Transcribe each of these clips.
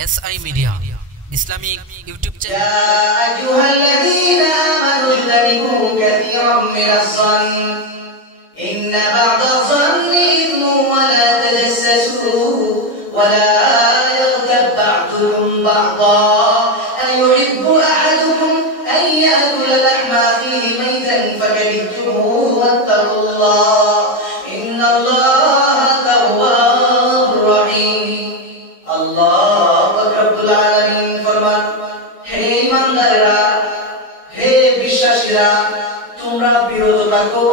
SI Media Islamic YouTube channel. يا أيها الذين آمنوا اجتنبوا كثيرا من الظن إن بعض الظن إثم ولا تجسسوا ولا يغتب بعضكم بعضا أيحب أحدكم أن يأكل لحم أخيه ميتا فكرهتموه واتقوا الله إن الله تواب رحيم. الله رب العالمين فرمان হে ইমানদারেরা হে বিশ্বাসীরা তোমরা বিরত থাকো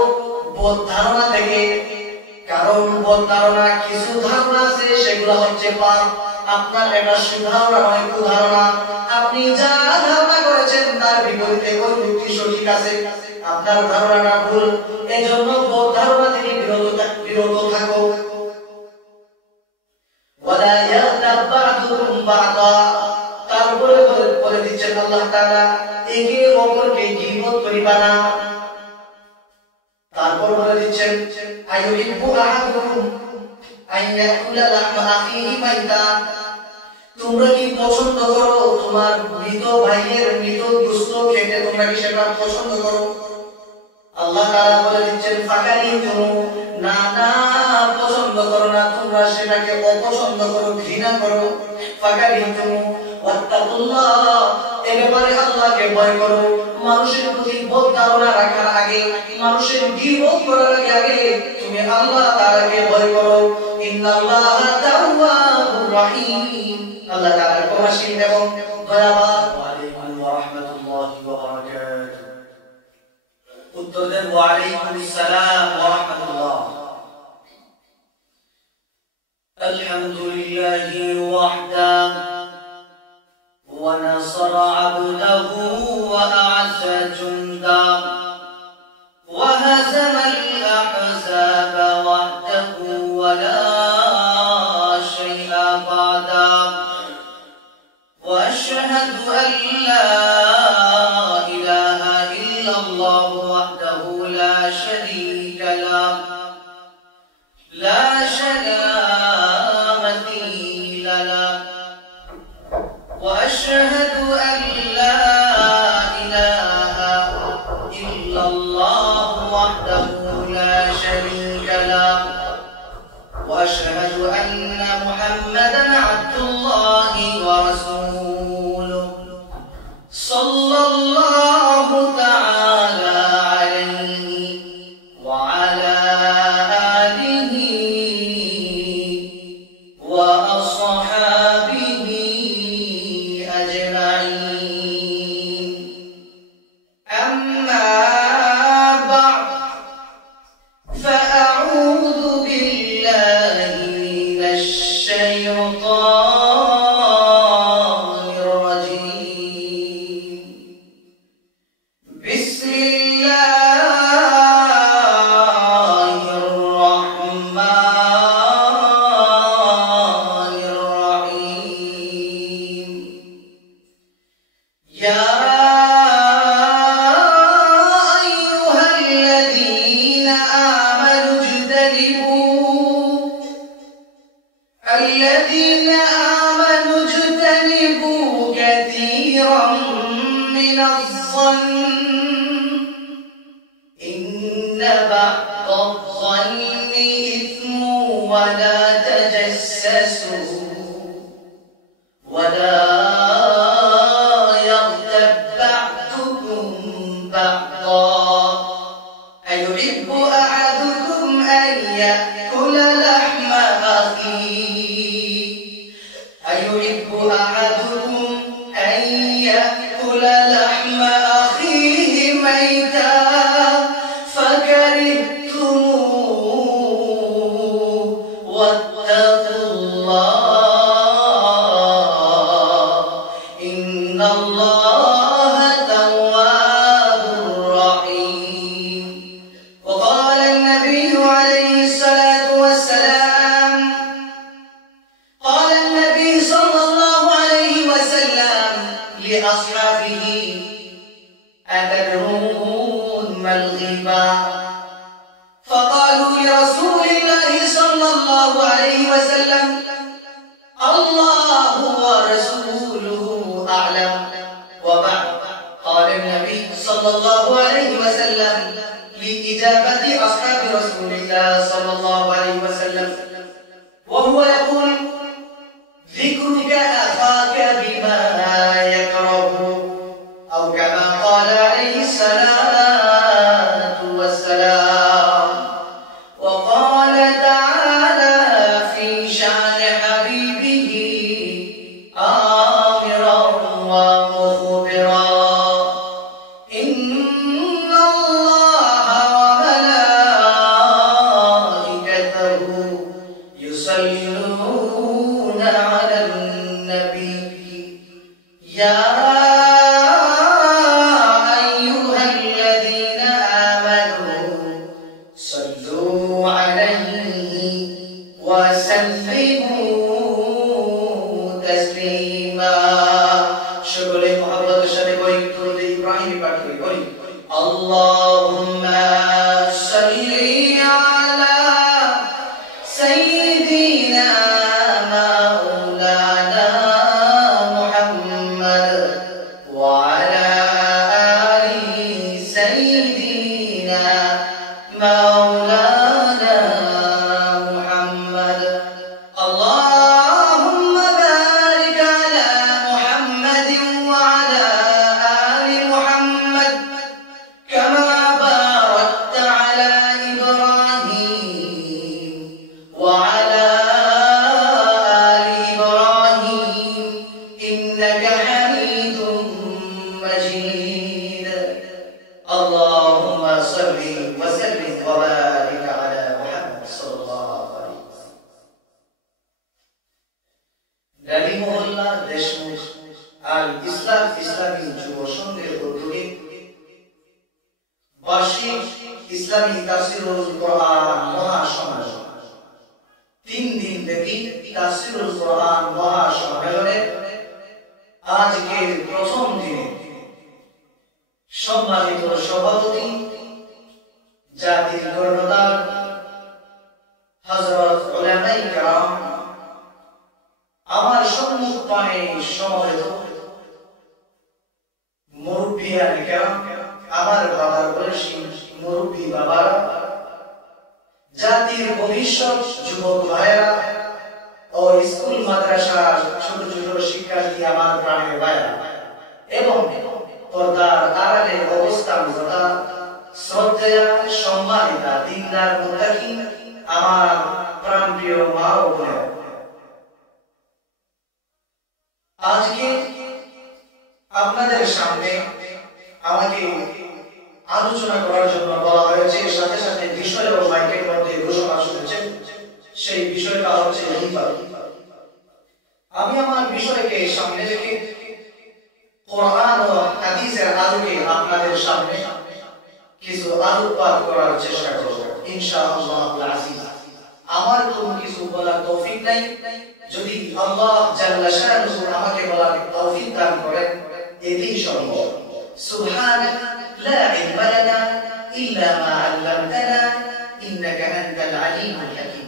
বদ ধারণা থেকে, কারণ বদ ধারণা কিছু ধারণা আছে সেগুলো হচ্ছে পাপ। আপনার এটা সুধারণা নয় কুধারণা, আপনি যা ধারণা করেছেন তার বিপরীতে ওই যুক্তি সঠিক আছে, আপনার ধারণাটা ভুল, এজন্য বদ ধারণা থেকে বিরত থাকো। ওয়ালা ইয়াগতাব বা'দুকুম বা'দা, তারপরে বলে দিচ্ছেন আল্লাহ তাআলা একে অপরকে গীবত করিবা না। তারপর বলে দিচ্ছেন আইয়ুহিব্বু আহাদুকুম আন ইয়াকুলা লাহমা আখিহি মাইতা, তোমরা কি পছন্দ করো তোমার মৃত ভাইয়ের মৃত গোশত খেতে, তোমরা কি সেটা পছন্দ করো? আল্লাহ তাআলা বলে দিচ্ছেন ফাকারিতুমু, না না পছন্দ করো না, তোমরা সেটাকে অপছন্দ করো, ঘৃণা করো। ফাকারিতুমু ওয়াত্তাকুল্লাহ, এ ব্যাপারে আল্লাহকে ভয় করো। মানুষের প্রতি বদ ধারণা রাখার আগে, মানুষের গীবত করার আগে তুমি আল্লাহ তাআলাকে ভয় করো। ইন্নাল্লাহা তাওয়াবুর রাহিম, আল্লাহ তাআলা ক্ষমাশীল এবং দয়াবান। ওয়া আলাইকুম ওয়া রাহমাতুল্লাহি ওয়া বারাকাতুহু। উত্তর দেন ওয়া আলাইকুমুস সালাম ওয়া রাহমাতুল্লাহ। আলহামদুলিল্লাহি ওয়াহদা ونصر عبده وأعز جنده وهزم الأحزاب وحده ولا شيء بعده وأشهد أن لا إله إلا الله وحده لا شريك له لا مثيل له وأشهد أن لا إله إلا الله وحده لا شريك له وأشهد أن محمدا عبد الله ورسوله صلى الله تعالى عليه وعلى آله وأصحابه أجمعين. أما بعد فأعوذ بالله من الشيطان الرجيم. بسم الله الرحمن الرحيم. يا أيها الذين آمنوا اجتنبوا كثيرا من الظن إن بعض الظن إثم ولا تجسسوا ولا يغتب بعضكم بعضا أيحب أحدكم أن يأكل لحم أخيه أيحب أحدكم أن يأكل لحم أخيه ميتا فكرهتموه واتقوا الله إن الله تواب رحيم. وقال النبي عليه الصلاة والسلام قال النبي صلى الله عليه وسلم لأصحابه أتدرون ما الغيبة؟ فقالوا لرسول الله صلى الله عليه وسلم الله ورسوله الله صلى الله عليه وسلم وهو يقول ذكرك أخاك بما يكره أو كما قال عليه الصلاة والسلام وقال تعالى في شأن حبيبه آمرا ومخبرا إن الله وملائكته يصلون على النبي يا أيها الذين آمنوا صلوا عليه وسلموا تسليما شكرا محبت الشريف ولي إبراهيم بكري ولي اللهم صل على سيدنا مولانا محمد وعلى آل سيدنا مولانا محمد اللهم بارك على محمد وعلى آل محمد كما باركت على إبراهيم وعلى آل إبراهيم إنك حميد مجيد اللهم صل وسلم وبارك على محمد صلى الله عليه وسلم ডালি মহল্লা দেশমুখ আর ইসলামী যুব সংঘের উদ্যোগে বার্ষিক ইসলামী তাফসীরুল কোরআন মহাসমাবেশ 3 দিন ব্যাপী তাফসীরুল কোরআন মহাসমাবেশে আজকের প্রথম দিনে সম্মানিত সভাপতি জাতির গর্বদার হযরত উলামায়ে কেরাম আমার সম্মুখপানে সমবেত মুরব্বিয়ানে কেরাম আমার বাবার বয়সী মুরব্বি বাবারা জাতির ভবিষ্যৎ যুবক ভাইরা ও স্কুল মাদ্রাসার ছোট ছোট শিক্ষার্থী আমার প্রাণের ভাইরা এবং পর্দার আড়ালে অবস্থানরত শ্রদ্ধেয় সম্মানিতা দিনদার মুত্তাকি আমার প্রাণপ্রিয় মা ও বোনেরা আজকে আপনাদের সামনে আমাকে আলোচনা করার জন্য বলা হয়েছে সাথে সাথে বিষয় ও মাইকের মধ্যে ঘোষণা শুনেছেন সেই বিষয়টা হচ্ছে ইবাদত আমি আমার বিষয়কে সামনে রেখে কোরআন ও হাদিসের আলোকে আপনাদের সামনে কিছু আলোকপাত করার চেষ্টা করব ইনশাআল্লাহ আজিজ আমার কোনো কিছু বলার তৌফিক নাই যদি আল্লাহ জাল্লা শানুহু আমাকে বলার তৌফিক দান করেন এতেই সম্ভব সুবহানাক লা ইলমা লানা ইল্লা মা আল্লামতানা ইন্নাকা আনতাল আলিমুল হাকীম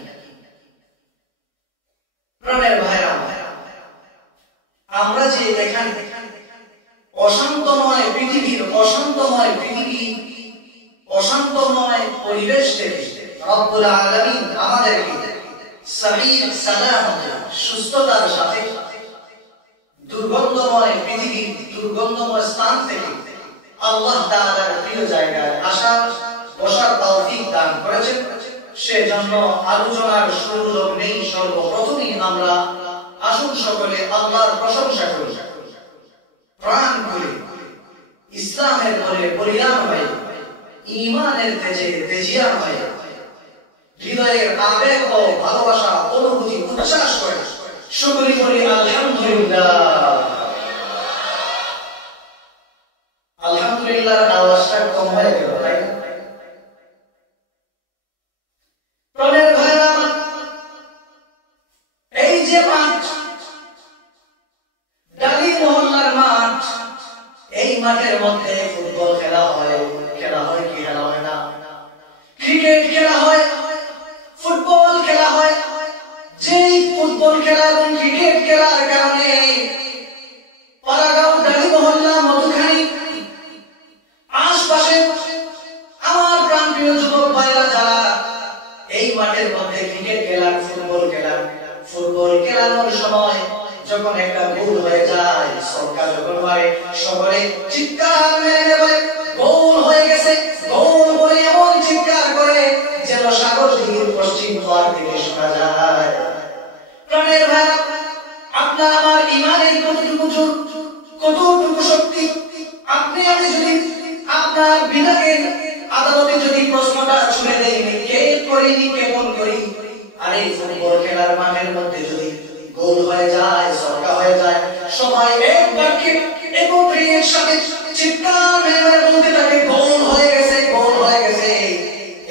প্রাণের ভাইরা আমরা যে এখানে অশান্তময় পৃথিবী অশান্তময় পরিবেশ থেকে রব্বুল আলামিন আমাদেরকে সহিহ সালামত সুস্থতার সাথে দুর্গন্ধময় পৃথিবী দুর্গন্ধময় স্থান থেকে আল্লাহ তাআলার প্রিয় জায়গায় আসার বসার তৌফিক দান করেছেন সেজন্য আলোচনার শুরু লগ্নেই সর্বপ্রথমই আমরা আসুন সকলে আল্লাহর প্রশংসা করি প্রাণ খুলে ইসলামের বলে বলিয়ান হয়ে ঈমানের তেজে তেজিয়ান হয়ে হৃদয়ের আবেগ ও ভালোবাসা অনুভূতি উচ্ছ্বাস করে শুকরি বলি আলহামদুলিল্লাহ আলহামদুলিল্লাহ আওয়াজটা কম হয়ে গেল তাই না প্রাণের ভাইরা এই যে মাঠ ডালি মহল্লার মাঠ এই মাঠের মধ্যে ফুটবল খেলা হয় কি খেলা হয় না ক্রিকেট খেলা হয় ফুটবল খেলা হয় যেই ফুটবল খেলা এবং ক্রিকেট খেলার কারণে পাড়াগাঁও ডালি মহল্লা মধুখালী আশপাশে আমার প্রাণপ্রিয় যুবক ভাইরা যারা যখন একটা গোল হয়ে যায়, সরকার যখন হয়, সকলে চিৎকার মেরে বলে গোল হয়ে গেছে, গোল বলে এমন চিৎকার করে যেন সাগর দিঘির পশ্চিম পার থেকে শোনা যায়। প্রাণের ভাই, আপনার আমার ইমানের কতটুকু জোর, কতটুকু শক্তি, আপনি আমি যদি আপনার বিধানের আদালতে যদি প্রশ্নটা ছুড়ে দেই, কে করিনি, কেমন করি, আরে ফুটবল খেলার মাঠের মধ্যে যদি গোল হয়ে যায়, সরকা হয়ে যায়, সবাই এক বাক্যে একত্রিত সাথে চিৎকার মেরে বলতে থাকে গোল হয়ে গেছে, গোল হয়ে গেছে।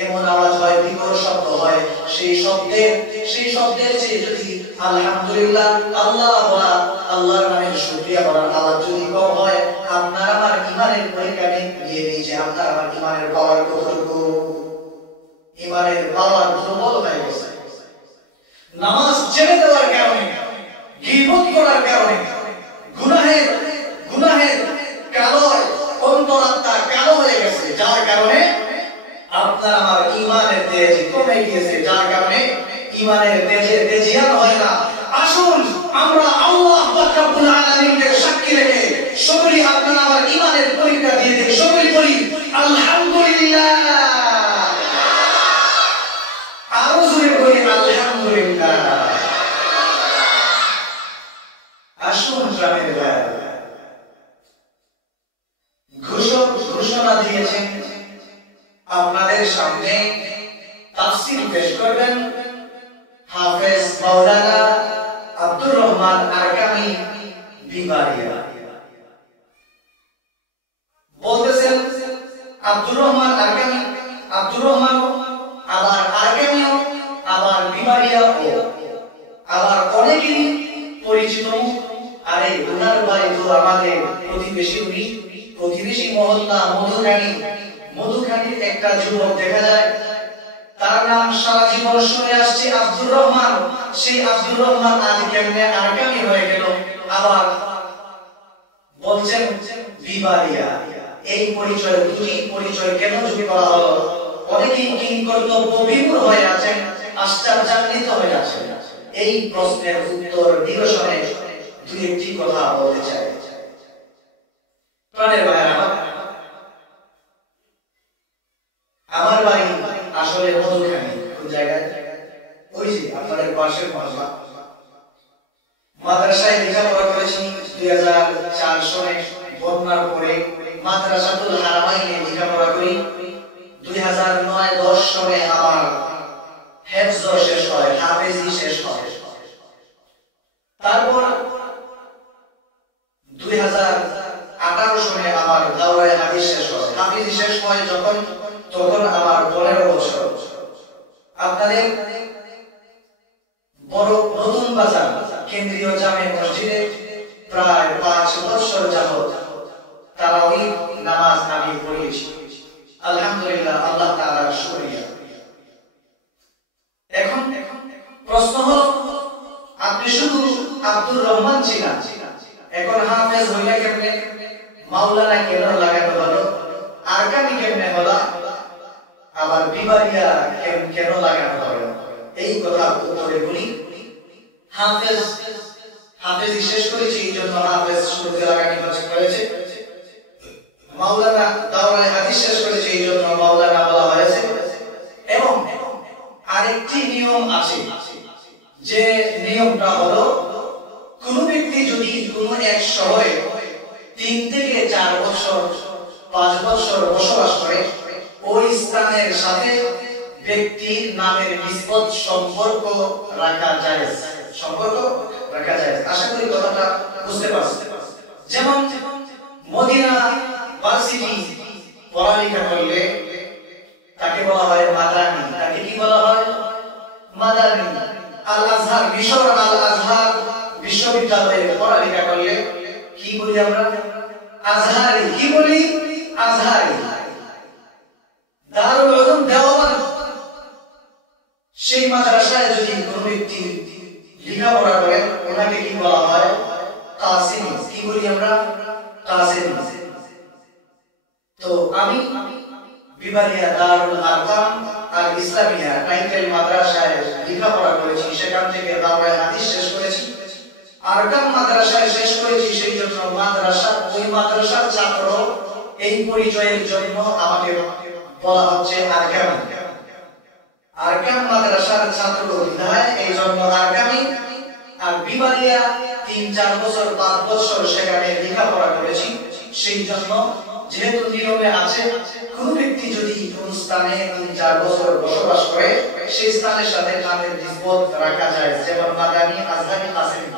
এমন আওয়াজ হয়, বিকট শব্দ হয়। সেই শব্দের চেয়ে যদি আলহামদুলিল্লাহ, আল্লাহ বলা, আল্লাহর নামের শুকরিয়া বলার আওয়াজ যদি কম হয়, আপনার আমার ইমানের পরীক্ষা নিয়ে নিয়েছে, আপনার আমার ইমানের পাওয়ার কতটুকু, ইমানের পাওয়ার দুর্বল হয়ে গেছে। নামাজ ছেড়ে দেওয়ার কারণে, গীবত করার কারণে, গুনাহের কালো অন্তরাত্মা কালো হয়ে গেছে, যার কারণে আপনার আমার ইমানের তেজ কমে গিয়েছে, যার কারণে ইমানের তেজিয়ান হয় না। আসুন আমরা আল্লাহ পাক রব্বুল আলামিনকে সাক্ষী রেখে সকলেই আপনার আমার ইমানের পরীক্ষা দিয়ে দিই। সকলেই বলি আলহামদুলিল্লাহ, আরো জোরে বলি আলহামদুলিল্লাহ। আসুন গ্রামের ভাই, ঘোষণা দিয়েছেন আপনাদের সামনে তাফসীর পেশ করবেন হাফেজ মাওলানা আব্দুর রহমান আরকামি বিবারিয়া। বলতেছেন আব্দুর রহমান আরকামি, আব্দুর রহমান আবার আরকামিও, আবার বিবারিয়া, ও আবার অনেকেই পরিচিত। আরে ওনার ভাই তো আমাদের প্রতিবেশী মহল্লা মধুখালীর একটা যুবক দেখা যায়, তার নাম সারা জীবন শুনে আসছে আব্দুর রহমান। সেই আব্দুর রহমান আজ কেমনে আরকামি হয়ে গেল, আবার বলছেন বিবারিয়া। এই পরিচয়, দুটি পরিচয় কেন যোগ করা হলো? অনেকেই কিংকর্তব্য বিমূঢ় হয়ে আছেন, আশ্চর্যান্বিত হয়ে আছেন। এই প্রশ্নের উত্তর নিরসনে দুই একটি কথা বলতে চাই। প্রাণের ভাইরা, আমার বাড়ি আসলে মধুখালী। কোন জায়গায়? ওই যে আপনাদের পাশের মহল্লা। মাদ্রাসায় লেখাপড়া করেছি 2004 সনে, বন্যার পরে মাদ্রাসাতুল হারামাইনে লেখাপড়া করি। 2009-10 সনে আমার হেফজ শেষ হয়, হাফেজি শেষ হয়। তারপর 2018 সনে আমার দাওরায়ে হাদিস শেষ হয়। হাফেজি শেষ হয় তখন আমার 15 বছর। আপনাদের বড় নতুন বাজার কেন্দ্রীয় জামে মসজিদে প্রায় 5 বছর যাবত তারাবিহ নামাজ আমি পড়িয়েছি। আলহামদুলিল্লাহ, আল্লাহ তাআলার শুকরিয়া। এখন প্রশ্ন হলো, আপনি শুধু আব্দুর রহমান ছিলেন, এখন হাফেজ হইলা কেমনে? মাওলানা কেন লাগানো হলো? আরকামি কেমনে হলো? আবার বিবারিয়া কেন লাগানো হলো? এই কথা উত্তরে বলি, হাফেজি শেষ করেছি, এই জন্য হাফেজ শুরুতে লাগানি হয়েছে। মাওলানা দাওরায়ে হাদিস শেষ করেছে, এই জন্য মাওলানা বলা হয়েছে। এবং আরেকটি নিয়ম আছে, যে নিয়মটা হলো, কোন ব্যক্তি যদি কোন এক শহরে 3 থেকে 4 বছর 5 বছর বসবাস করে, ওই স্থানের সাথে ব্যক্তির নামের নিসবত সম্পর্ক রাখা যায়। আশা করি কথাটা বুঝতে পারছেন। যেমন মদিনা ভার্সিটি পড়ালেখা করলে তাকে বলা হয় মাদানী। তাকে কি বলা হয়? মাদানী। আল আজহার, মিশর আল আজহার বিশ্ববিদ্যালয়ে পড়ালেখা করলে কি বলি আমরা? আজহারি। কি বলি? আজহারি। দারুল উলুম দেওবন্দ, সেই মাদ্রাসায় যদি কোনো ব্যক্তি লেখাপড়া করেন, ওনাকে কি বলা হয়? কাসিমি। কি বলি আমরা? কাসিমি। তো আমি বিবারিয়া দারুল আরকাম আর ইসলামিয়া টাইটেল মাদ্রাসায় লেখাপড়া করেছি, সেখান থেকে দাওরায়ে হাদিস শেষ করেছি। আরকাম মাদ্রাসায় শেষ করেছি, সেই জন্য ওই মাদ্রাসার ছাত্র এই পরিচয়ের জন্য আমাকে বলা হচ্ছে আরকাম। আরকাম মাদ্রাসার ছাত্র বিধায় এই জন্য আরকামি। আর বিবারিয়া 3-4 বছর 5 বছর সেখানে লেখাপড়া করেছি, সেই জন্য যেহেতু নিয়মে আছে কোন ব্যক্তি যদি কোন স্থানে 3-4 বছর বসবাস করে সেই স্থানের সাথে নামের নিসবত রাখা যায়, যেমন মাদানী, আজহারি, কাসেমি।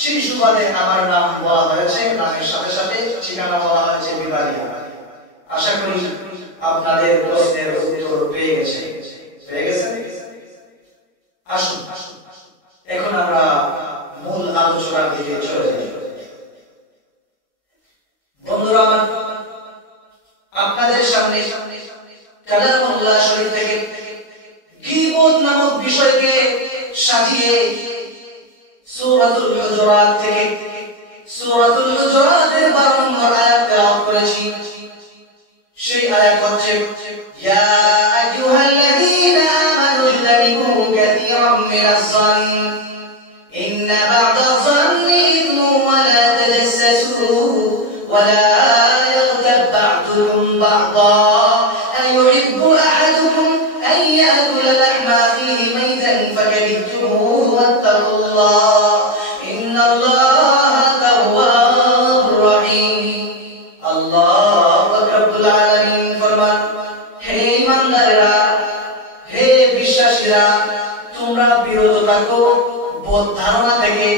সেই সুবাদে আমার নাম বলা হয়েছে, নামের সাথে সাথে ঠিকানা বলা হয়েছে বিবারিয়া। আশা করি আপনাদের প্রশ্নের উত্তর পেয়ে গেছেন। আসুন এখন আমরা মূল আলোচনার দিকে চলে যাই। বন্ধুরা আমার, আপনাদের সামনে কালামুল্লাহ শরীফ থেকে গীবত নামক বিষয়কে সাজিয়ে সূরাতুল হুজুরাত থেকে সূরাতুল হুজুরাতের 12 নম্বর আয়াত তেলাওয়াত করেছি। সেই আয়াত হচ্ছে ইয়া আইয়ুহাল্লাযীনা আমানু ইজতানিবু কাসীরাম মিনাজ-যন্নি ইন্না বা'দাজ-যন্নি ইথমুন ওয়া লা তাজাসসু ওয়া লা ইয়াগতাব বা'দুকুম বা'দা আইয়ুহিব্বু আহাদুকুম আন ইয়াকুলা লাহমা আখিহি মাইতান ফাকারিহতুমুহু ওয়াত্তাকুল্লাহ ইন্নাল্লাহা তাওয়াবুর রাহিম। আল্লাহু রাব্বুল আলামিন ফরমান, হে ঈমানদারেরা, হে বিশ্বাসীরা, তোমরা বিরত থাকো বদ ধারণা থেকে।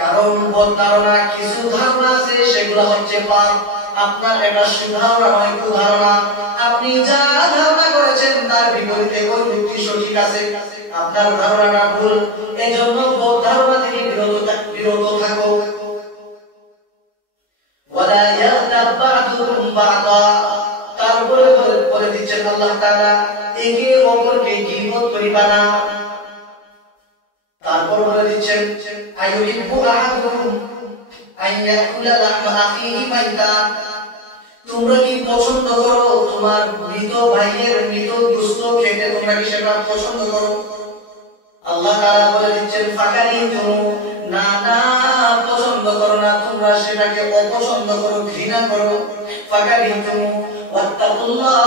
কারণ বদ ধারণা, কিছু ধারণা আছে সেগুলো হচ্ছে পাপ। আপনার এটা সুধারণা নয়, কুধারণা। আপনি যা ধারণা করেছেন তার বিপরীতে ওই ব্যক্তি সঠিক আছে, আপনার ধারণাটা ভুল। এজন্য বদ ধারণা থেকে বিরত থাকো। ওয়ালা ইয়াগতাব বা'দুকুম বা'দা, তারপরে বলে দিচ্ছেন আল্লাহ তাআলা, একে অপরকে গীবত করিবা না। তারপর বলে দিচ্ছেন আইয়ুহিব্বু আহাদুকুম আন ইয়াকুলা লাহমা আখিহি মাইতান, তোমরা কি পছন্দ করো তোমার মৃত ভাইয়ের মৃত গোশত খেতে? তোমরা কি সেটা পছন্দ করো? আল্লাহ তাআলা বলে দিচ্ছেন ফাকারিতুমু, না না, পছন্দ করো না, তোমরা সেটাকে অপছন্দ করো, ঘৃণা করো। ফাকারিতুমু ওয়াত্তাকুল্লাহ,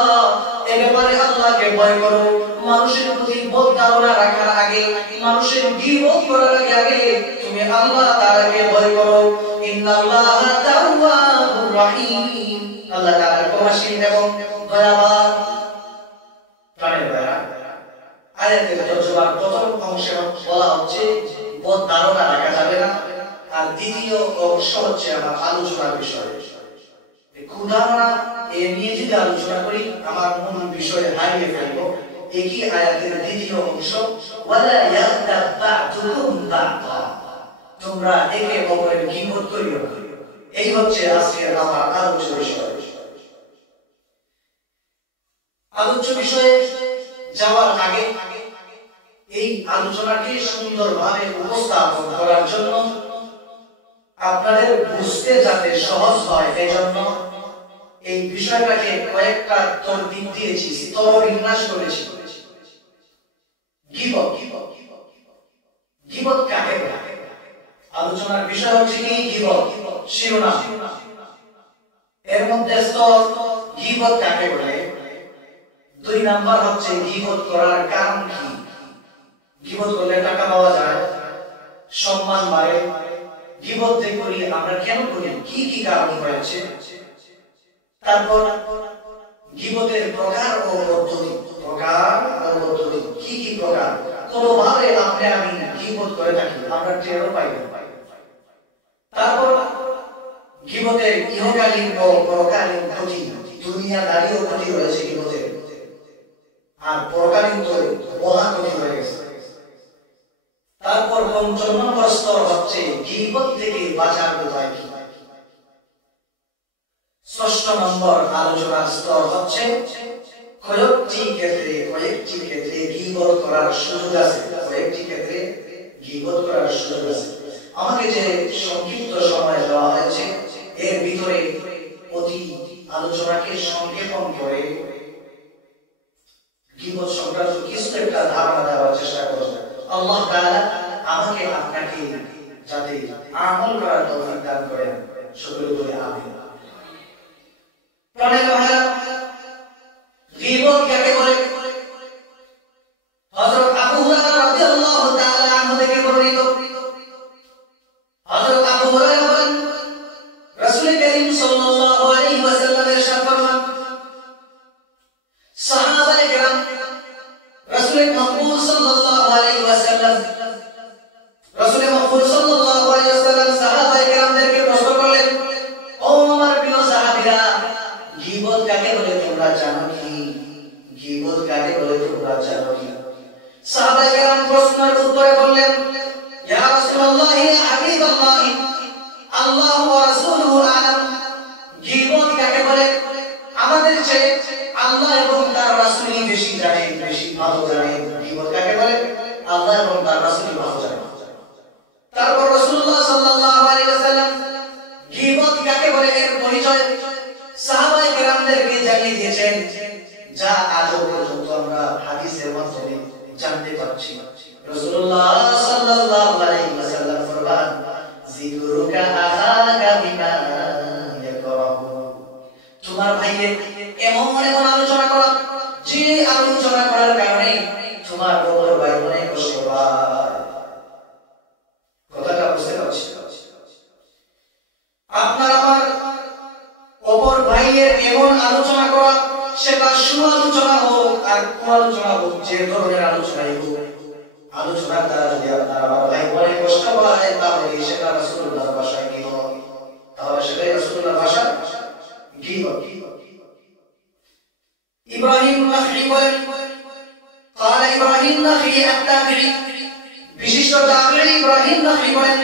এ ব্যাপারে আল্লাহকে ভয় করো। মানুষের প্রতি বদ ধারণা রাখার আগে, মানুষের গীবত করার আগে তুমি আল্লাহ তাআলাকে ভয় করো। ইন্নাল্লাহা তাওয়াবুর রাহিম, আল্লাহ তাআলা ক্ষমাশীল এবং দয়াবান। প্রাণের ভাইরা, আয়াতের তর্জমার প্রথম অংশে বলা হচ্ছে বদ ধারণা রাখা যাবে না, আর দ্বিতীয় অংশ হচ্ছে আমার আলোচনার বিষয় কুধারণা। এ নিয়ে যদি আলোচনা করি আমার মূল বিষয়ে হারিয়ে ফেলবো। একই আয়াতের দ্বিতীয় অংশ ওয়ালা ইয়াগতাব বা'দুকুম বা'দা, তোমরা একে অপরের গীবত করিও। এই হচ্ছে আজকের আমার আলোচ্য বিষয়। আলোচ্য বিষয়ে যাওয়ার আগে এই আলোচনাকে সুন্দরভাবে উপস্থাপন করার জন্য, আপনাদের বুঝতে যাতে সহজ হয়, এজন্য এই বিষয়টাকে কয়েকটা তরতিব দিয়েছি, স্তরবিন্যাস করেছি। গীবত, গীবত কাকে বলে? আলোচনার বিষয় হচ্ছে কি গীবত, শিরোনাম। এর মধ্যে স্তর গীবত কাকে বলে। 2 নাম্বার হচ্ছে গীবত করার কারণ কি। গীবত করলে টাকা পাওয়া যায়, সম্মান বাড়ে। গীবত যে করি আমরা কেন করি, কি কি কারণ রয়েছে। তারপর গীবতের প্রকার ও পদ্ধতি, কি কি প্রকার। কোনোভাবে আমি গীবত করে থাকি, আমরা টেরও পাই না। তারপর গীবতের ইহকালীন ও পরকালীন ক্ষতি, দুনিয়াদারিও ক্ষতি রয়েছে গীবতের, আর পরকালীন তো মহা ক্ষতি হয়ে গেছে। তারপর 5 নম্বর স্তর হচ্ছে গীবত থেকে বাঁচার উপায় কি। 6 নম্বর আলোচনার স্তর হচ্ছে কয়েকটি ক্ষেত্রে গীবত করার সুযোগ আছে। আমাকে যে সংক্ষিপ্ত সময় দেওয়া হয়েছে এর ভিতরে অতি আলোচনাকে সংক্ষেপণ করে গীবত সংক্রান্ত কিছু একটা ধারণা দেওয়ার চেষ্টা করব। আল্লাহ তাআলা আমাকে আপনাকে যাতে আমল করার তৌফিক দান করেন। সকলে বলে আমিন। প্রাণের ভাইরা, গীবত কাকে বলে? হযরত আবু হুরায়রা রাদিয়াল্লাহু তাআলা আনহু থেকে বর্ণিত, হযরত আবু হুরায়রা বলেন, রাসূল করিম সাল্লাল্লাহু আলাইহি ওয়াসাল্লামের ইরশাদ ফরমান, সাহাবায়ে কেরাম রাসূল মাকবুল সাল্লাল্লাহু আলাইহি ওয়াসাল্লাম সাহাবায়ে কেরামদেরকে প্রশ্ন করলেন, ও আমার প্রিয় সাহাবীরা, গীবত কাকে বলে তোমরা জানো কি? গীবত কাকে বলে তোমরা জানো কি? সাহাবায়ে কেরাম প্রশ্নের উত্তরে বললেন, ইয়া রাসূলুল্লাহ, ইয়া হাবিবাল্লাহ, আল্লাহ ওয়া রাসূলুহু আ'লাম। গীবত কাকে বলে? আমাদের চেয়ে আল্লাহ এবং তার রাসূলই বেশি জানেন, বেশি ভালো জানেন। গীবত কাকে বলে? আল্লাহ এবং তার রাসূলই ভালো জানেন। তারপর রাসূলুল্লাহ সাল্লাল্লাহু আলাইহি ওয়াসাল্লাম গীবত কাকে বলে এর পরিচয় সাহাবায়ে কেরামদেরকে জানিয়ে দিয়েছেন, যা আজ পর্যন্ত আমরা হাদিসের মাধ্যমে জানতে পারছি। রাসূলুল্লাহ সাল্লাল্লাহু আলাইহি ওয়াসাল্লাম ফরমান, যিকরুকা আখাকা বিমা ইয়াকরাহু। তোমার ভাইয়ের এমন এমন আলোচনা করা, যে আলোচনা করার কারণে তোমার বড় ভাই অনেক কষ্ট পায়। কথাটা বুঝতে পারছি? আপনার আমার অপর ভাইয়ের এমন আলোচনা করা, সেটা সুআলোচনা হোক আর কুআলোচনা হোক, যে ধরনের আলোচনাই হোক, আলোচনার দ্বারা যদি আপনার আমার ভাই অনেক কষ্ট পায়, তাহলে সেটা রাসূলুল্লাহর ভাষায় গীবত, তাহলে সেটাই রাসূলুল্লাহর ভাষা গীবত। ইব্রাহিম নাখঈ বলেন, قال ইব্রাহিম নাখঈ আত-তাবিঈ, বিশিষ্ট তাবিঈ ইব্রাহিম নাখঈ বলেন,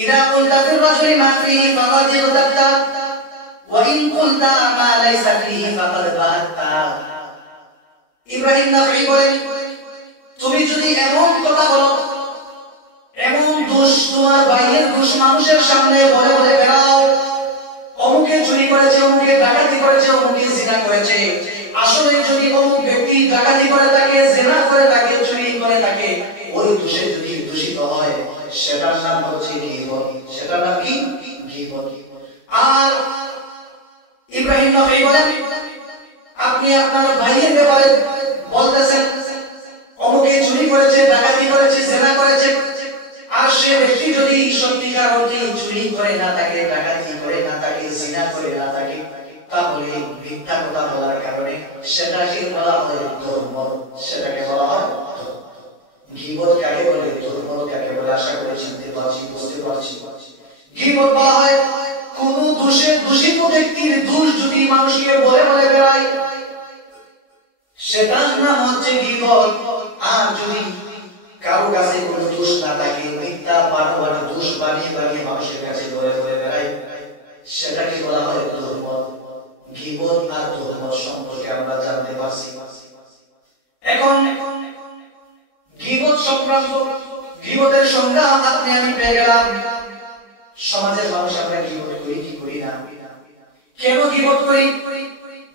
ইযা কুলতা ফির রাজুলি মা ফীহি ফাকাদ ইগতাবতা ওয়া ইন কুলতা মা লাইসা ফীহি ফাকাদ বাহাত্তা। ইব্রাহিম নাখঈ বলেন, তুমি যদি এমন কথা বলো, এমন দোষ, তোমার ভাইয়ের দোষ মানুষের সামনে বলে বলে বেড়াও, অমুকে চুরি করেছে, অমুকে ডাকাতি করেছে, অমুকে জিনা করেছে, আসলে যদি অমুক ব্যক্তি ডাকাতি করে থাকে, জিনা করে থাকে, চুরি করে থাকে, ওই দোষে যদি দূষিত হয়, সেটার নাম হচ্ছে গীবত। সেটার নাম কি? গীবত। আর ইব্রাহিম নাখঈ বলেন, আপনি আপনার ভাইয়ের ব্যাপারে বলতেছেন, অমুকে চুরি করেছে, ডাকাতি করেছে, জিনা করেছে, আর সে ব্যক্তি যদি সত্যিকার অর্থে চুরি করে না থাকে, ডাকাতি করে না থাকে, জিনা করে না থাকে, তাহলে মিথ্যা কথা বলার কারণে সেটাকে বলা হয় ধর্ম। সেটাকে বলা হয় গীবত। কাকে বলে? ধর্ম কাকে বলে? আশা করে চিনতে পারছি, বুঝতে পারছি। গীবত বলা হয় কোন দোষে দূষিত ব্যক্তির দোষ যদি মানুষকে বলে বলে বেড়ায়, সেটার নাম হচ্ছে গীবত। আর যদি কারো কাছে কোনো দোষ না থাকে, মিথ্যা বানোয়াট দোষ বানিয়ে বানিয়ে মানুষের কাছে বলে বলে বেড়ায়, সেটাকে বলা হয় ধর্ম। গীবত আর ধর্ম সম্পর্কে আমরা জানতে পারছি। এখন গীবত সংক্রান্ত গীবতের সংজ্ঞা আপনি আমি পেয়ে গেলাম। সমাজের মানুষ আমরা গীবত করি কি করি না? কেন গীবত করি?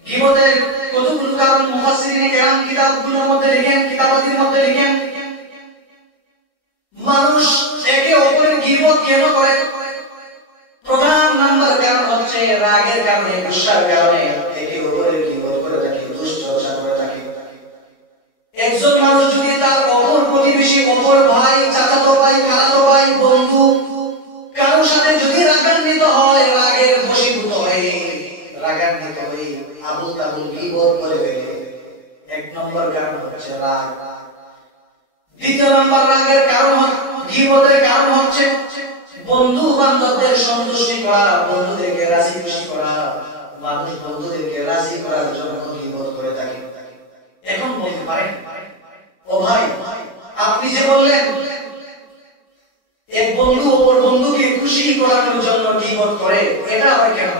গীবতের কতগুলো কারণ মুফাসসিরিনে কেরাম কিতাবগুলোর মধ্যে লিখেন, কিতাবাদির মধ্যে লিখেন। মানুষ একে অপরের গীবত কেন করে? প্রধান নাম্বার কারণ হচ্ছে রাগের কারণে, গুসার কারণে একে অপরের গীবত করে থাকে, দুশ্চর্চা করে থাকে। একজন মানুষ যদি তার অপর প্রতিবেশী, অপর ভাই, চাচাতো ভাই, খালাতো ভাই, বন্ধু কারোর সাথে যদি রাগান্বিত হয়, রাগের বশীভূত হয়ে, রাগান্বিত হয়ে আবুল তাবুল গীবত করে ফেলে, এক নম্বর কারণ হচ্ছে রাগ। দ্বিতীয় নম্বর রাগের কারণ, গীবতের কারণ হচ্ছে বন্ধু বান্ধবদের সন্তুষ্টি করা, বন্ধুদেরকে রাজি খুশি করা। মানুষ বন্ধুদেরকে রাজি করার জন্য গীবত করে থাকে। এখন বলতে পারেন, ও ভাই, আপনি যে বললেন এক বন্ধু অপর বন্ধুকে খুশি করানোর জন্য গীবত করে, এটা হয় কেন?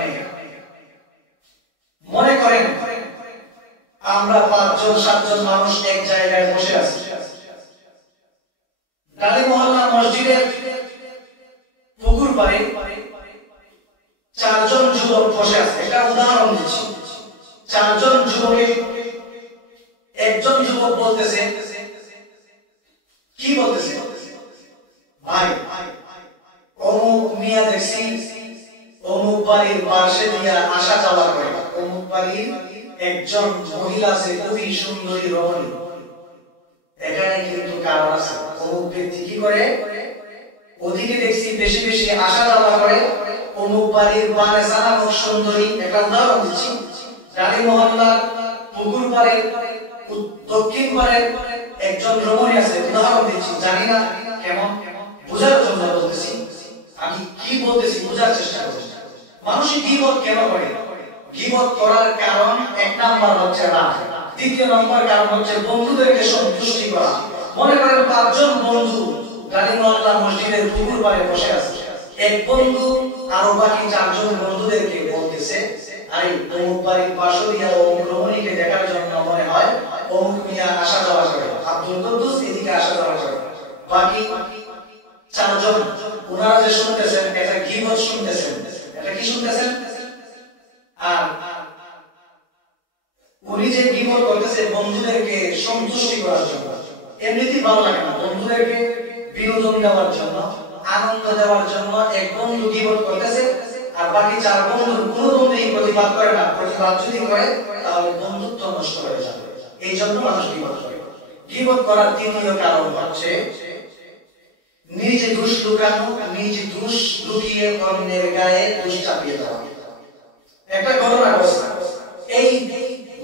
মনে করেন আমরা 5-7জন মানুষ এক জায়গায় বসে আছি, ডালি মহল্লা মসজিদের পুকুর পাড়ে 4জন যুবক বসে আছে। একটা উদাহরণ দিচ্ছি। 4জন যুবকে একজন যুবক বলতেছে, কি বলতেছে? ভাই, মিয়া দেখছি অমুক বাড়ির পাশে দিয়া আসা যাওয়া করে, অমুক বাড়ির একজন মহিলা আছে খুবই সুন্দরী রমণী, এখানে কিন্তু কারণ আছে। অমুক ব্যক্তি কি করে, ওদিকে দেখছি বেশি বেশি আসা যাওয়া করে, অমুক বাড়ির বারে সানামক সুন্দরী। একটা উদাহরণ দিচ্ছি, রানী মহল্লার পুকুর পাড়ে দক্ষিণ পাড়ের একজন রমণী আছে, উদাহরণ দিচ্ছি, জানি না কেমন বোঝার জন্য বলতেছি, আমি কি বলতেছি বোঝার চেষ্টা করছি। মানুষই গীবত কেন করে? গীবত করার কারণ এক নাম্বার হচ্ছে রাগ, দ্বিতীয় নাম্বার কারণ হচ্ছে বন্ধুদেরকে সন্তুষ্টি করা। মনে করেন 5 জন বন্ধু রানী মহল্লা মসজিদের পুকুর পাড়ে বসে আছে, এক বন্ধু আরো বাকি 4 জন বন্ধুদেরকে বলতেছে, আরে অমুক বাড়ির পাশে দিয়া অমুক রমণীকে দেখার জন্য মনে হয় অমুক মিয়া আসা যাওয়া করে, আব্দুল কুদ্দুস এদিকে আসা যাওয়া করে। বাকি 4 জন ওনারা যে শুনতেছেন এটা গীবত শুনতেছেন, এটা কি শুনতেছেন? আর উনি যে গীবত করতেছে বন্ধুদেরকে সন্তুষ্টি করার জন্য, এমনিতেই ভালো লাগে না, বন্ধুদেরকে বিনোদন দেওয়ার জন্য, আনন্দ দেওয়ার জন্য এক বন্ধু গীবত করতেছে, আর বাকি 4 বন্ধু কোনো বন্ধুই প্রতিবাদ করে না। প্রতিবাদ যদি করে তাহলে বন্ধুত্ব নষ্ট হয়ে যাবে, এই জন্য মানুষ গীবত করে। গীবত করার তৃতীয় কারণ হচ্ছে নিজে দোষ লুকানো, নিজে দোষ লুকিয়ে অন্যের গায়ে দোষ চাপিয়ে দেওয়া। একটা ঘটনা ঘটছে, এই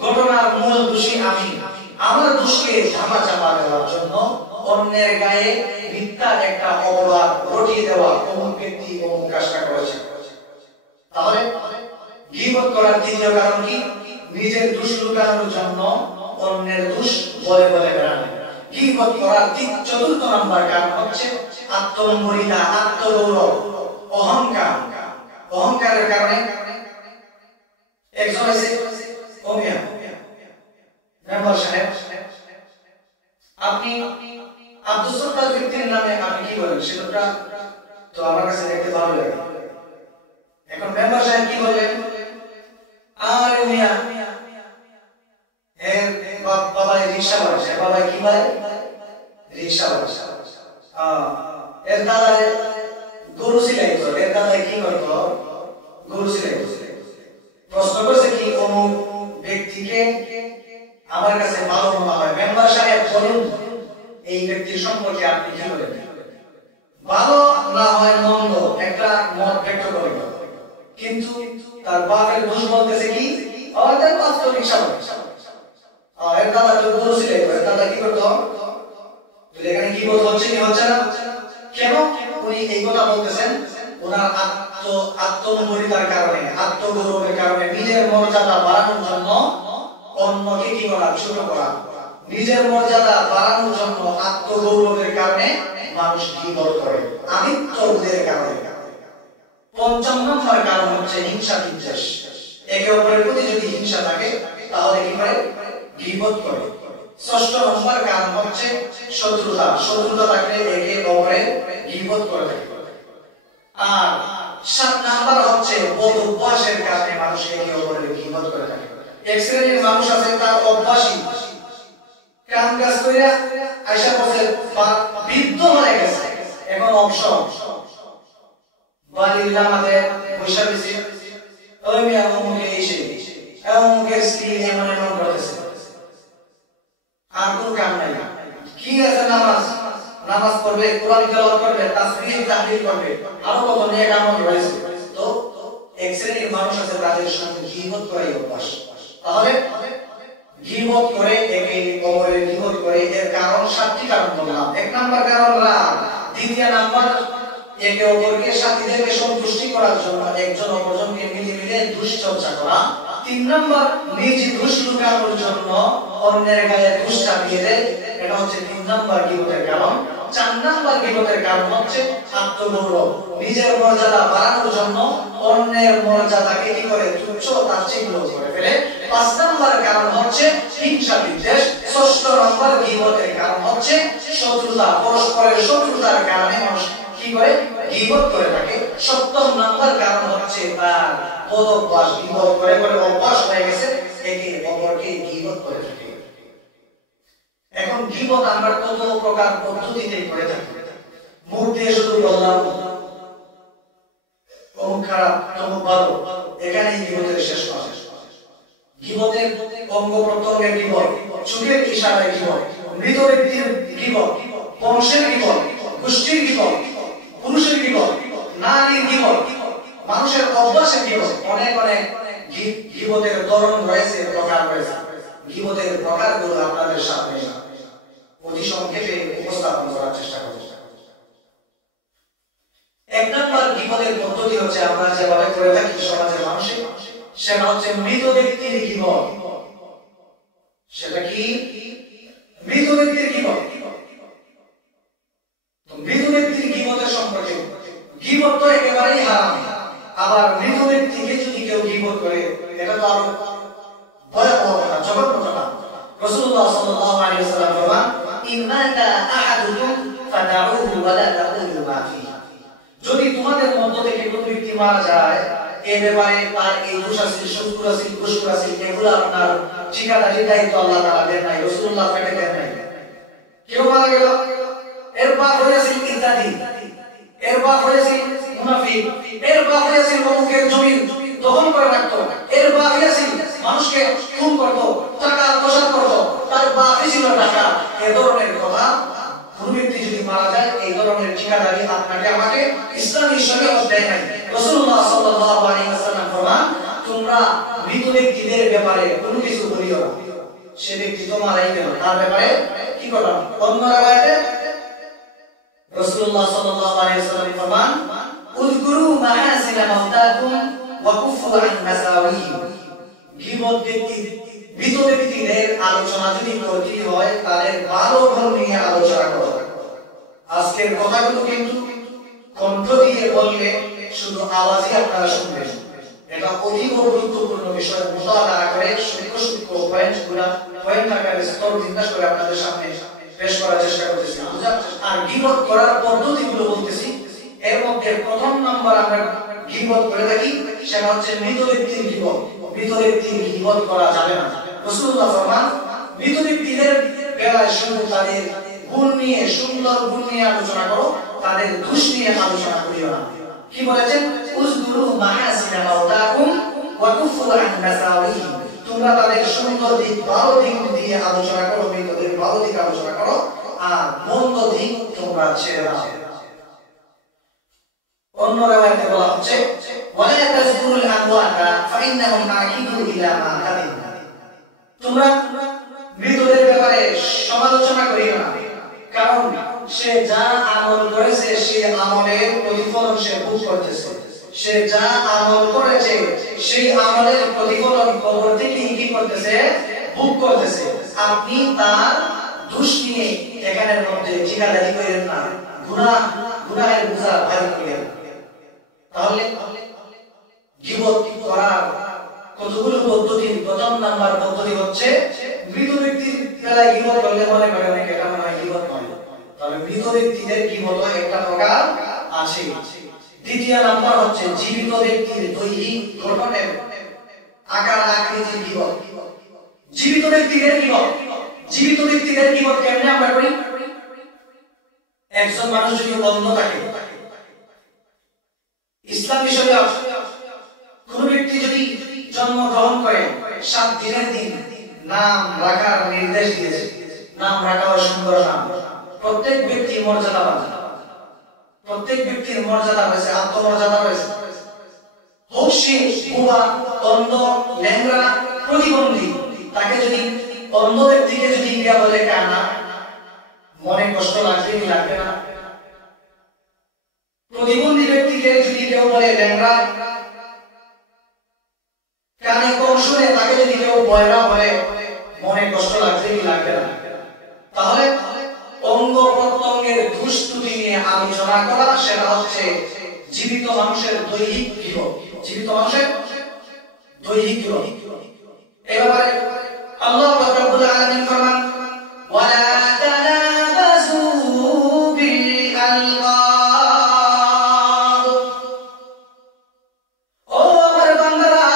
ঘটনার মূল দোষী আমি, আমার দোষকে ধামা চাপা দেওয়ার জন্য অন্যের গায়ে মিথ্যা একটা অপবাদ রটিয়ে দেওয়া, অমুক ব্যক্তি অমুক কাজটা করেছে। তাহলে গীবত করার তৃতীয় কারণ কি? নিজের দোষ লুকানোর জন্য অন্যের দোষ বলে বলে বেড়ানো। গীবত করার চতুর্থ নাম্বার কারণ হচ্ছে আত্মমর্যাদা, আত্মগৌরব, অহংকার। অহংকারের কারণে একজন আছে ওমিয়া মেম্বার সাহেব, আপনি আব্দুল সত্তার ব্যক্তির নামে আপনি কি বলেন সেটা তো আমার কাছে দেখতে ভালো লাগে। এখন মেম্বার সাহেব কি বলেন, আরে মিয়া এর বাবা রিকশা বাড়ছে, বাবা কি ভাই রিকশা বাড়ছে, এর দাদা গরু সিলাই করে, এর দাদা কি করতো গরু সিলাই করছে। প্রশ্ন করছে কি অমুক ব্যক্তিকে আমার কাছে ভালো মনে হয়, মেম্বার সাহেব বলুন এই ব্যক্তির সম্পর্কে আপনি কি বলেন? ভালো না হয় মন্দ একটা মত ব্যক্ত করে, কিন্তু তার বাপের দোষ বলতেছে কি তার বাস্তব রিকশা বাড়ছে, এর দাদা তো গরু সিলাই করে, দাদা কি করতো? এখানে কি বলতে হচ্ছে কি হচ্ছে না? কেন উনি এই কথা বলতেছেন? ওনার আত্মমর্যাদার কারণে, আত্মগৌরবের কারণে, নিজের মর্যাদা বাড়ানোর জন্য অন্যকে কি করা, ছোট করা। নিজের মর্যাদা বাড়ানোর জন্য আত্মগৌরবের কারণে মানুষ গীবত করে, আমিত্ববোধের কারণে। ৫ম নম্বর কারণ হচ্ছে হিংসা বিদ্বেষ। একে অপরের প্রতি যদি হিংসা থাকে তাহলে কি করে? গীবত করে। ৬ষ্ঠ নম্বর কারণ হচ্ছে শত্রুতা। শত্রুতা থাকলে একে অপরের গীবত করে থাকে। আর ৭ নাম্বার হচ্ছে বদ অভ্যাসের কারণে মানুষ একে অপরের গীবত করে থাকে। এক শ্রেণীর মানুষ আছে তার অভ্যাসই কাম কাজ করে আয়সা বসে বৃদ্ধ হয়ে গেছে, এখন অবসর বাড়ির জামাতে বৈশা বেশি ওই মিয়া অমুকে এসে অমুকের স্ত্রী এমন এমন করতেছে, আর কোন কাম নাই। কি আছে? নামাজ পড়বে, কোরআন তেলাওয়াত করবে, তাসবিহ তাহলিল করবে, আরো কত নেক আমল রয়েছে। তো এক শ্রেণীর মানুষ আছে তাদের সঙ্গে গীবত করে অভ্যাস। তাহলে গীবত করে একে অপরের গীবত করে, এর কারণ 7টি কারণ বললাম। ১ নাম্বার কারণ রাগ, দ্বিতীয় নাম্বার একে অপরকে সাথীদেরকে সন্তুষ্টি করার জন্য একজন অপরজনকে মিলে মিলে দুশ্চর্চা করা। ৩ নাম্বার নিজ দোষ লুকানোর জন্য অন্যের গায়ে দোষ চাপিয়ে দেয়, এটা হচ্ছে ৩ নাম্বার গীবতের কারণ। ৪ নাম্বার গীবতের কারণ হচ্ছে আত্মগৌরব, নিজের মর্যাদা বাড়ানোর জন্য অন্যের মর্যাদাকে কি করে তুচ্ছ তাচ্ছিল্য করে ফেলে। ৫ নাম্বার কারণ হচ্ছে হিংসা বিদ্বেষ। ৬ষ্ঠ নাম্বার গীবতের কারণ হচ্ছে শত্রুতা, পরস্পরের শত্রুতার কারণে মানুষ কি করে? গীবত করে থাকে। ৭ম নাম্বার কারণ হচ্ছে তার বদ অভ্যাস, গীবত করে করে অভ্যাস হয়ে গেছে, একে অপরকে গীবত করে থাকে। এখন গীবত আমরা কত প্রকার পদ্ধতিতে করে থাকি, মুখ দিয়ে শুধু বললাম, খারাপ তমুক ভালো, এখানেই গীবতের শেষ কথা। গীবতের অঙ্গ প্রত্যঙ্গের গীবত, চোখের ইশারায় গীবত, মৃত ব্যক্তির গীবত, বংশের গীবত, গোষ্ঠীর গীবত, পুরুষের গীবত, নারীর গীবত, মানুষের অভ্যাসের গীবত, অনেক অনেক গীবতের ধরন রয়েছে, প্রকার রয়েছে। গীবতের প্রকারগুলো আপনাদের সামনে অতি সংক্ষেপে উপস্থাপন করার চেষ্টা করব। এক নম্বর গীবতের পদ্ধতি হচ্ছে আমরা যেভাবে করে থাকি সমাজের মানুষে, সেটা হচ্ছে মৃত ব্যক্তির গীবত। সেটা কি? মৃত ব্যক্তির গীবত। তো মৃত ব্যক্তির গীবতের সম্পর্কে, গীবত তো একেবারেই হারাম, আবার মৃত ব্যক্তিকে যদি কেউ গীবত করে এটা তো আরো ভয়াবহ কথা, জঘন্য কথা। রাসূলুল্লাহ সাল্লাল্লাহু আলাইহি ওয়াসাল্লাম ফরমান, ইন্নাকা আহাদুকুম ফাদাউহু ওয়া লা তাকুলু মা ফিহি। যদি তোমাদের মধ্য থেকে কোনো ব্যক্তি মারা যায়, এই ব্যাপারে তার এই দোষ আছে, শত্রু আছে, কুসুর আছে, এগুলো আপনার ঠিকাদারি দায়িত্ব আল্লাহ তাআলা দেন নাই, রাসূলুল্লাহ তাকে দেন নাই। কেউ মারা গেল, এর বাপ হয়েছে ইত্যাদি, এর বাপ হয়েছে মুনাফিক, এর বাপ হয়েছে অমুকের জমি দখল করে রাখতো, এর বাপ হয়েছে মানুষকে খুন করতো, টাকা আত্মসাৎ করতো, তার বাপই ছিল টাকা। এ ধরনের কথা কোন ব্যক্তি যদি মারা যায়, এই ধরনের ঠিকাদারি আপনাকে আমাকে ইসলামী শরীয়ত দেয় নাই। রাসূলুল্লাহ সাল্লাল্লাহু আলাইহি ওয়াসাল্লাম ফরমান, তোমরা মৃত ব্যক্তিদের ব্যাপারে কোনো কিছু বলিও না, সে ব্যক্তি তো মারাই গেল, তার ব্যাপারে কি করো? অন্য রাওয়ায়াতে রাসূলুল্লাহ সাল্লাল্লাহু আলাইহি ওয়াসাল্লাম ফরমান, উযকুরু মাহাসিনা মাউতাকুম ওয়া কুফু আন মাসাওয়িহিম। গীবত ব্যক্তি, মৃত ব্যক্তিদের আলোচনা যদি করতে হয়, তাদের ভালো গুণ নিয়ে আলোচনা করো। আজকের কথাগুলো কিন্তু কণ্ঠ দিয়ে বললে শুধু আওয়াজই আপনারা শুনবেন, এটা অতীব গুরুত্বপূর্ণ বিষয়। মোতালারা করে সূক্ষ্ম সূক্ষ্ম পয়েন্ট আকারে স্তর বিন্যাস করে আপনাদের সামনে পেশ করার চেষ্টা করতেছি। আর গীবত করার পদ্ধতিগুলো বলতেছি। এর মধ্যে প্রথম নাম্বার আমরা গীবত করে থাকি, সেটা হচ্ছে মৃত ব্যক্তির গীবত। মৃত ব্যক্তির গীবত করা যাবে না। রাসূলুল্লাহ ফরমান, মৃত ব্যক্তিদের বেলায় শুধু তাদের গুণ নিয়ে, সুন্দর গুণ নিয়ে আলোচনা করো, তাদের দোষ নিয়ে আলোচনা করিও না। কি বলেছেন? উযকুরু মাহাসিনা মাউতাকুম ওয়া কুফু আন মাসাওয়িহিম। তোমরা তাদের সুন্দর দিক, ভালো দিক দিয়ে আলোচনা করো, মৃতদের ভালো দিক আলোচনা করো, আর মন্দ দিক তোমরা ছেড়ে দাও। অন্য রাওয়ায়াতে বলা হচ্ছে, ওয়ালা তাযকুরুল আমওয়াতা ফাইন্নাহুম আকিদু ইলা মা কাদিম। তোমরা মৃতদের ব্যাপারে সমালোচনা করিও না, কারণ সে যা আমল করেছে সেই আমলের প্রতিফলন সে ভোগ করতেছে। সে যা আমল করেছে সেই আমলের প্রতিফলন কবর থেকে কি করতেছে? ভোগ করতেছে। আপনি তার দোষ নিয়ে এখানের মধ্যে ঠিকাদারি করেন না, গুনাহের বোঝা ভারী করেন। তাহলে গীবত করার কতগুলো পদ্ধতি। প্রথম নাম্বার পদ্ধতি হচ্ছে, মৃত ব্যক্তির বেলায় গীবত করলে মনে করে অনেকে এটা মনে হয় গীবত নয়, তবে মৃত ব্যক্তিদের গীবত একটা প্রকার আছে। দ্বিতীয় নাম্বার হচ্ছে জীবিত ব্যক্তির দৈহিক গঠনের আকার আকৃতির গীবত। জীবিত ব্যক্তিদের গীবত, জীবিত ব্যক্তিদের গীবত কেমনে আমরা করি? একজন মানুষ যদি অন্ধ থাকে, ইসলামী শরীয়ত কোন ব্যক্তি যদি জন্মগ্রহণ করে 7 দিনের দিন নাম রাখার নির্দেশ দিয়েছে। নাম রাখা হয় সুন্দর নাম। প্রত্যেক ব্যক্তির মর্যাদাবান, প্রত্যেক ব্যক্তির মর্যাদা রয়েছে, আত্মমর্যাদা রয়েছে। হোক সে বুড়া, অন্ধ, ল্যাংড়া, প্রতিবন্ধী, তাকে যদি অন্ধ ব্যক্তিকে যদি ইন্ডিয়া বলে কানা, মনে কষ্ট লাগবে কি লাগবে না? প্রতিবন্ধী ব্যক্তিকে যদি কেউ বলে ল্যাংড়া, কানে কম শুনে তাকে যদি কেউ বয়রা বলে, মনে কষ্ট লাগবে কি লাগবে না? তাহলে অঙ্গ প্রত্যঙ্গের দোষ ত্রুটি নিয়ে আলোচনা করা, সেটা হচ্ছে জীবিত মানুষের দৈহিক গীবত। জীবিত মানুষের দৈহিক গীবত। এবারে আল্লাহ রাব্বুল আলামিন ফরমান, ওয়ালা তানাবাসু বিল আলকাব। ও আমার বান্দারা,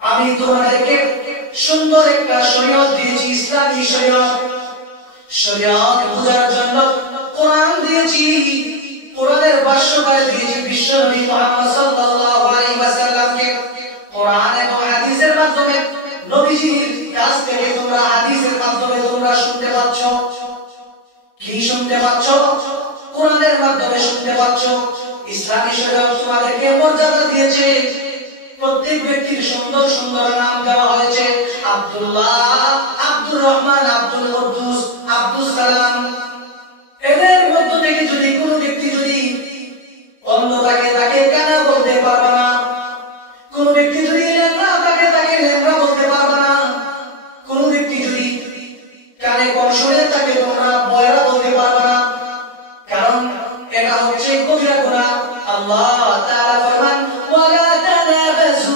আমি তোমাদেরকে সুন্দর একটা শরীয়ত দিয়েছি, ইসলামী শরীয়ত। শরীয়ত বোঝার জন্য কোরআন দিয়েছি, কোরআনের ভাষ্যকার দিয়েছি বিশ্ব বিশ্বনবী মুহাম্মদ সাল্লাল্লাহু আলাইহি ওয়াসাল্লামকে কোরআন এবং হাদিসের মাধ্যমে নবীজির কাছ থেকে তোমরা হাদিসের মাধ্যমে তোমরা শুনতে পাচ্ছ। কি শুনতে পাচ্ছ? কোরআনের মাধ্যমে শুনতে পাচ্ছ। ইসলামী শরীয়ত তোমাদেরকে মর্যাদা দিয়েছে। প্রত্যেক ব্যক্তির সুন্দর সুন্দর নাম দেওয়া হয়েছে। আব্দুল্লাহ, আব্দুর রহমান, আব্দুল কুদ্দুস, আব্দুস সালাম। এদের মধ্য থেকে যদি কোনো ব্যক্তি যদি অন্ধ থাকে তাকে কানা বলতে পারবে না। কোন ব্যক্তি যদি ল্যাংড়া থাকে তাকে ল্যাংড়া বলতে পারবে না। কোন ব্যক্তি যদি কানে কম শুনে তাকে তোমরা বয়রা বলতে পারবে না। কারণ এটা হচ্ছে কবিরা গুনাহ। আল্লাহ তাআলা ফরমান ওয়ালা তানাবাসু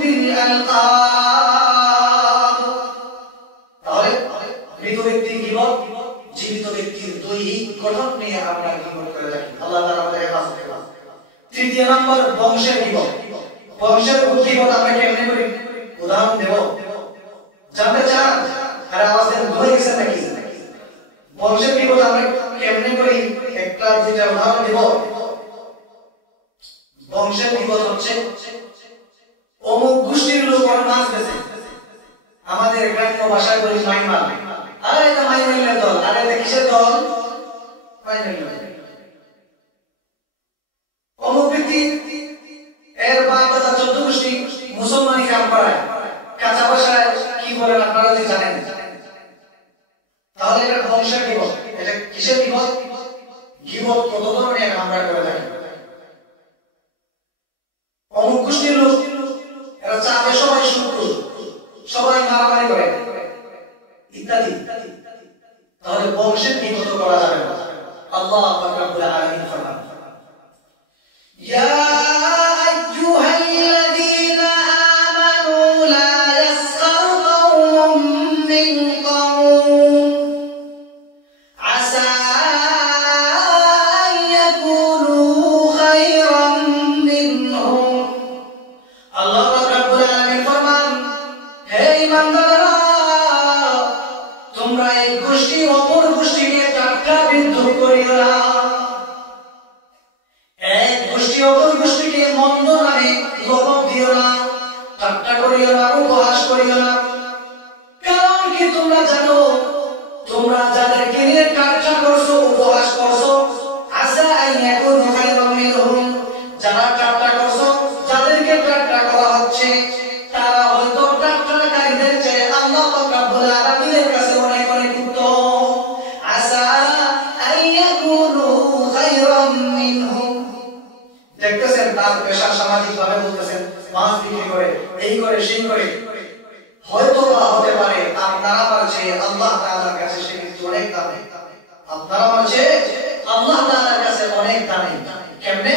বিল আলকাব। তাহলে মৃত ব্যক্তির গীবত জীবিত ব্যক্তির দৈহিক গঠন নিয়ে আমরা গীবত করে থাকি। আল্লাহ তাআলা আমাদের হেফাজত করুন। তৃতীয় নম্বর বংশের গীবত। বংশের গীবত আমরা কেমনে করি? উদাহরণ দেব, জানতে চান? আর আওয়াজ দেন, ভয় গেছেন নাকি? বংশের গীবত আমরা কেমনে করি? একটা দুইটা উদাহরণ দেব। বংশের গীবত হচ্ছে অমুক গোষ্ঠীর লোক ওর মাছ বেচে। আমাদের গ্রাম্য ভাষায় বলি মাইমাল। আরে এটা মাইমালের দল। আরে এটা কিসের দল? মাইমালের দল। অমুক ব্যক্তি এর বাপ দাদা 14 গোষ্ঠী মুসলমানি কাম করায়। কাঁচা ভাষায় কি বলেন আপনারা যদি জানেন, তাহলে এটা বংশের গীবত। এটা কিসের গীবত? গীবত কত ধরনের আমরা করে থাকি। অমুক গোষ্ঠীর লোক এরা চাপে সবাই শত্রু, সবাই মারামারি করে ইত্যাদি। তাহলে বংশের গীবত করা যাবে না। আল্লাহ পাক রব্বুল আলামিন ফরমান ইয়া আইয়ুহাল্লাযীনা আমানু লা ইয়াসখার কওমুম মিন কওম আসা আন ইয়াকুনু খায়রাম মিনহুম। আল্লাহ পাক রব্বুল আলামিন ফরমান, হে ঈমানদাররা, তোমরা এই গোষ্ঠী অপর গোষ্ঠীকে ঠাট্টা বিদ্রূপ করিও না। এক গোষ্ঠী অপর গোষ্ঠীকে মন্দ নামে লকব দিও না, ঠাট্টা করিও না, উপহাস করিও না। কারণ কি তোমরা জানো, তোমরা যাদেরকে নিয়ে ঠাট্টা করছো, উপহাস করছো, আসা আন ইয়াকুনু খায়রাম মিনহুম, যারা ঠাট্টা করছো, যাদেরকে ঠাট্টা করা হচ্ছে, তারা হয়তো ঠাট্টাকারীদের চেয়ে আল্লাহ পাক রব্বুল আলামিনের কাছে অনেক অনেক উত্তম। আসা আন ইয়াকুনু খায়রাম মিনহুম। দেখতেছেন তার পেশা সামাজিক ভাবে বলতেছেন, মাছ বিক্রি করে, এই করে, সেই করে। হয়তো বা হতে পারে আপনারা মাঝে আল্লাহ তাআলার কাছে সে কিন্তু অনেক দামি। আপনারা মাঝে আল্লাহ তাআলার কাছে অনেক দামি। কেমনে?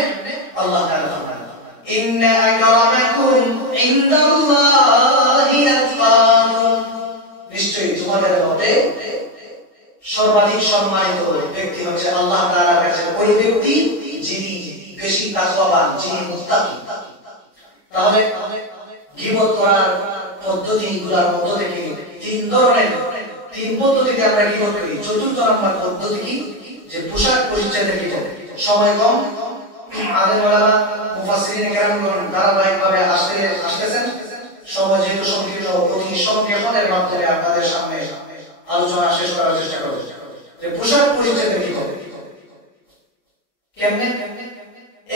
আল্লাহ তাআলা ফরমান ইন্না আকরামাকুম ইনদাল্লাহি আতকাকুম। নিশ্চয়ই তোমাদের মধ্যে সর্বাধিক সম্মানিত ব্যক্তি হচ্ছে আল্লাহ তাআলার কাছে ওই ব্যক্তি যিনি বেশি তাকওয়াবান, যিনি মুত্তাকি। তাহলে গীবত করার পদ্ধতিগুলোর মধ্য থেকে তিন পদ্ধতিতে আমরা গীবত করি। চতুর্থ নম্বর পদ্ধতি কি? যে পোশাক পরিচ্ছদের গীবত। সময় কম, আলেম ওলামা মুফাসসিরিন কেরামগণ ধারাবাহিকভাবে আসতেছেন। সময় যেহেতু সংকীর্ণ, অতি সংক্ষেপণের মাধ্যমে আপনাদের সামনে আলোচনা শেষ করার চেষ্টা করব। যে পোশাক পরিচ্ছদের গীবত কেমনে?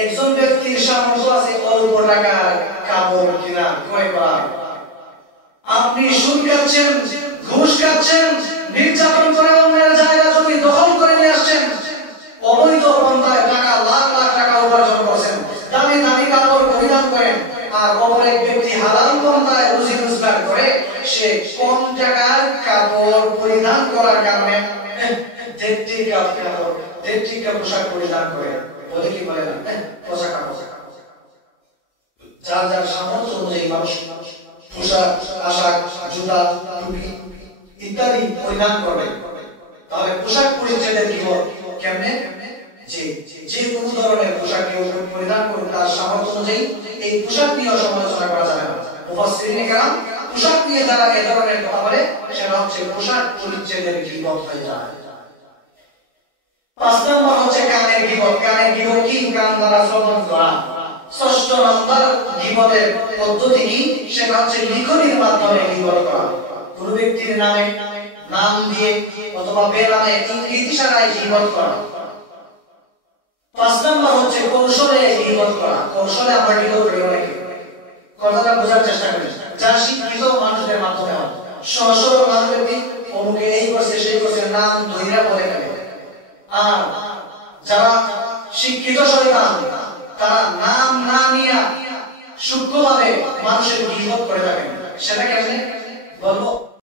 একজন ব্যক্তির সামর্থ্য আছে অল্প টাকার কাপড় কিনা ক্রয় করা। আপনি সুদ খাচ্ছেন, ঘুষ খাচ্ছেন, নির্যাতন করে অন্যের জায়গা জমি দখল করে নিয়ে আসছেন, অবৈধ পন্থায় টাকা লাখ লাখ টাকা উপার্জন করছেন, দামি দামি কাপড় পরিধান করেন। আর অপর এক ব্যক্তি হালাল পন্থায় রুজি রোজগার করে, সে কম টাকার কাপড় পরিধান করার কারণে দেড়টিকা পোশাক পরিধান করে। বলে কি বলে না? পোশাক যার যার সামর্থ্য অনুযায়ী মানুষ পোশাক, আশাক, জুতা, টুপি ইত্যাদি পরিধান করবে। তাহলে পোশাক পরিচ্ছদের গীবত কেমনে? যে কোনো ধরনের পোশাক কেউ পরিধান করুন, তার সামর্থ্য অনুযায়ী এই পোশাক নিয়ে সমালোচনা করা যাবে না। মুফাসসিরিন কেরাম পোশাক নিয়ে যারা এ ধরনের কথা বলে, সেটা হচ্ছে পোশাক পরিচ্ছদের গীবত হয়ে যায়। 5 নম্বর হচ্ছে কানের গীবত। কানের গীবত কি? কান দ্বারা শ্রবণ করা। 6 নম্বর গীবতের পদ্ধতি কি? সেটা হচ্ছে লিখনির মাধ্যমে গীবত করা। কোন ব্যক্তির নামে নাম দিয়ে অথবা বেনামে ইঙ্গিত ইশারায় গীবত করা। 5 নম্বর হচ্ছে কৌশলে গীবত করা। কৌশলে আমরা গীবত করি অনেকে, কথাটা বোঝার চেষ্টা করি, যা শিক্ষিত মানুষদের মাধ্যমে হয়। সহজ সরল মানুষের দিক অমুকে এই করছে সেই করছে নাম ধইরা বলে ফেলে। আর যারা শিক্ষিত শয়তান তারা নাম না নিয়ে সূক্ষ্মভাবে মানুষের গীবত করে থাকেন। সেটা কেমনে বলবো?